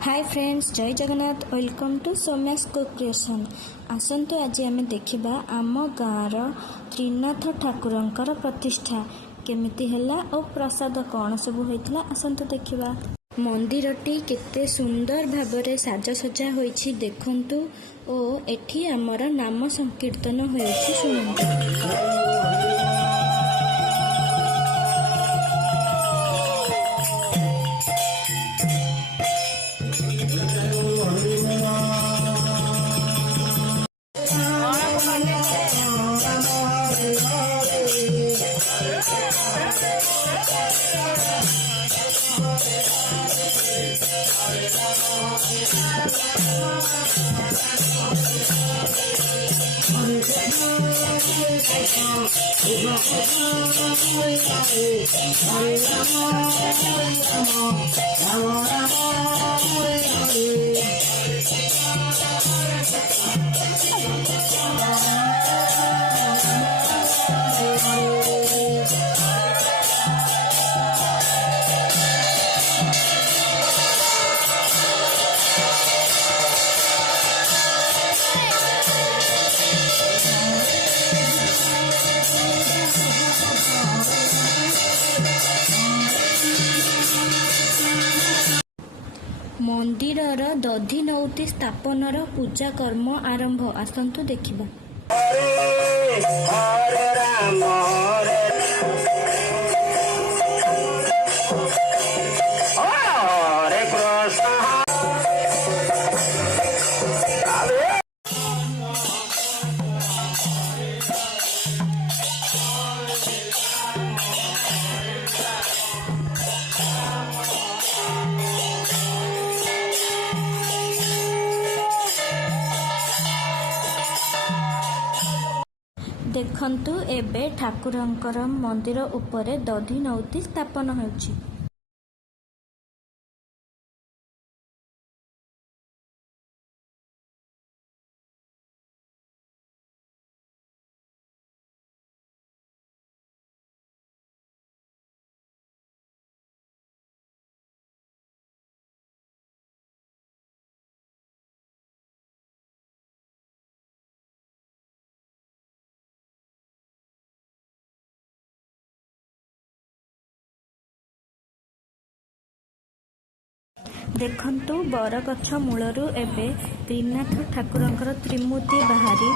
हाय friends, जय Jagannath. Welcome to Soumya's cook creation. आसतु आज आम देखा आम गाँवर त्रिनाथ ठाकुरंकर प्रतिष्ठा केमिति हैला और प्रसाद कौन सब होइतिला। आसतु देखा मंदिरटी केते सुंदर भाबरे साजसज्जा होइछि देखंतु और एठी आमर नाम संकीर्तन होइछि सुनंतु। मंदिरर दधि नौति स्थापनर पूजा कर्म आरंभ। आसतु देखिबा। हरे राम हरे कृष्ण। देखंतु एबे ठाकुरंकर मंदिर उपरे दधि नौति स्थापन होछि। देखंतु बरगछ मूलरू एबे त्रिनाथ ठाकुरंकर त्रिमूर्ति बाहरी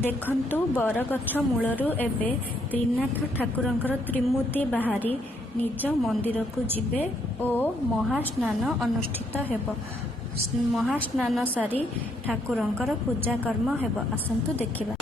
देखंतु बरगछ मूलरू एबे त्रिनाथ ठाकुरंकर त्रिमूर्ति बाहरी निज मंदिर को जिबे और महास्नान अनुष्ठित हेबो। महास्नान सारी ठाकुरंकर पूजा कर्म हेबो। आसंतु देखिबा।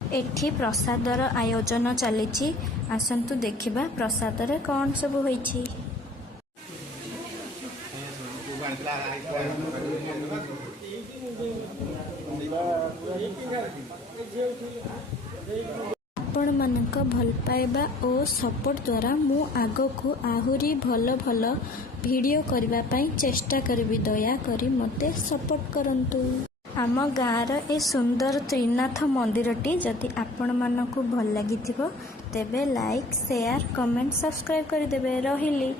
एठी प्रसादर आयोजन चली आसतु देखिबा प्रसादरे कौन सब होईछि। आपण मानक भल पाइबा और सपोर्ट द्वारा मु आगो को आहुरी भल भल वीडियो करबा पई चेष्टा करबी। दया करी मते सपोर्ट करंतु। आम गाँर ए सुंदर त्रिनाथ मंदिरटी जदि आपण मानक भल लगी तेबे लाइक शेयर कमेंट सब्सक्राइब करदेवे। रहिली।